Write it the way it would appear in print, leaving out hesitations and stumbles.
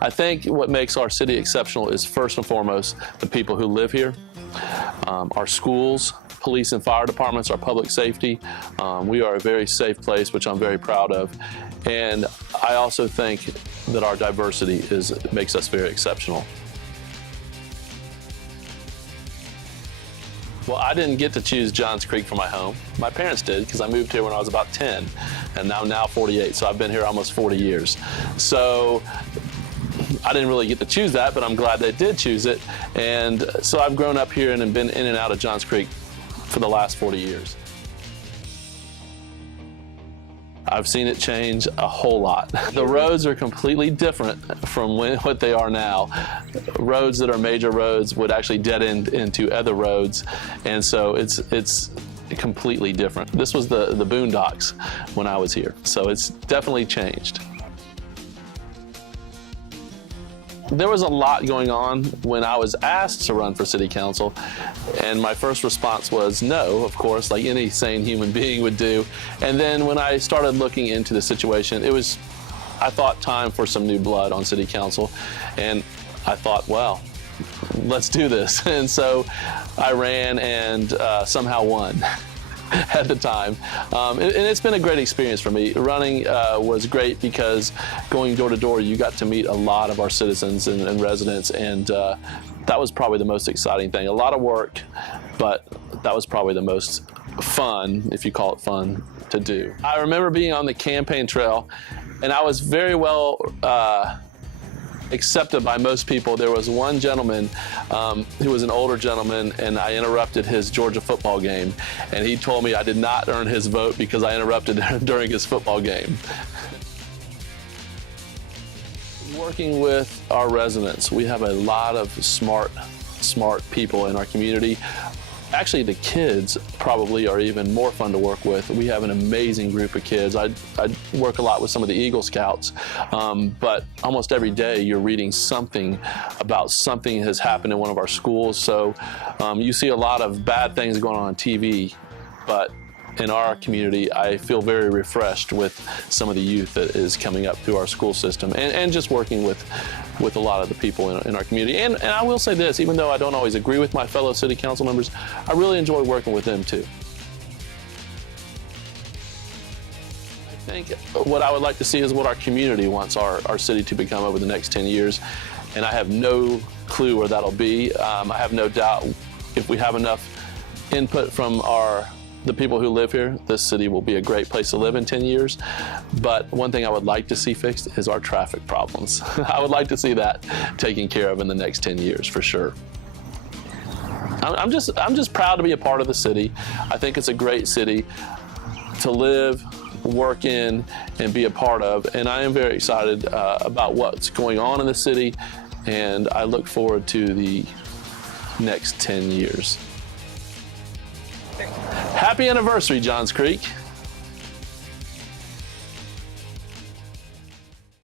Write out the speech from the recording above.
I think what makes our city exceptional is first and foremost the people who live here, our schools, police and fire departments, our public safety. We are a very safe place, which I'm very proud of. And I also think that our diversity makes us very exceptional. Well, I didn't get to choose Johns Creek for my home. My parents did, because I moved here when I was about 10, and I'm now 48, so I've been here almost 40 years. So I didn't really get to choose that, but I'm glad they did choose it. And so I've grown up here and been in and out of Johns Creek for the last 40 years. I've seen it change a whole lot. The roads are completely different from what they are now. Roads that are major roads would actually dead end into other roads, and so it's completely different. This was the boondocks when I was here, so it's definitely changed. There was a lot going on when I was asked to run for city council, and my first response was no, of course, like any sane human being would do. And then when I started looking into the situation, it was, I thought, time for some new blood on city council. And I thought, well, let's do this. And so I ran and somehow won. At the time. And it's been a great experience for me. Running was great because going door to door, you got to meet a lot of our citizens and residents, and that was probably the most exciting thing. A lot of work, but that was probably the most fun, if you call it fun, to do. I remember being on the campaign trail, and I was very well accepted by most people. There was one gentleman who was an older gentleman, and I interrupted his Georgia football game, and he told me I did not earn his vote because I interrupted during his football game. Working with our residents, we have a lot of smart people in our community. Actually, the kids probably are even more fun to work with. We have an amazing group of kids. I work a lot with some of the Eagle Scouts, but almost every day you're reading something about something that has happened in one of our schools. So you see a lot of bad things going on TV, but in our community, I feel very refreshed with some of the youth that is coming up through our school system, and just working with a lot of the people in our community. And I will say this, even though I don't always agree with my fellow city council members, I really enjoy working with them too. I think what I would like to see is what our community wants our city to become over the next 10 years, and I have no clue where that'll be. I have no doubt if we have enough input from the people who live here, this city will be a great place to live in 10 years. But one thing I would like to see fixed is our traffic problems. I would like to see that taken care of in the next 10 years for sure. I'm just proud to be a part of the city. I think it's a great city to live, work in, and be a part of. And I am very excited about what's going on in the city, and I look forward to the next 10 years. Happy anniversary, Johns Creek.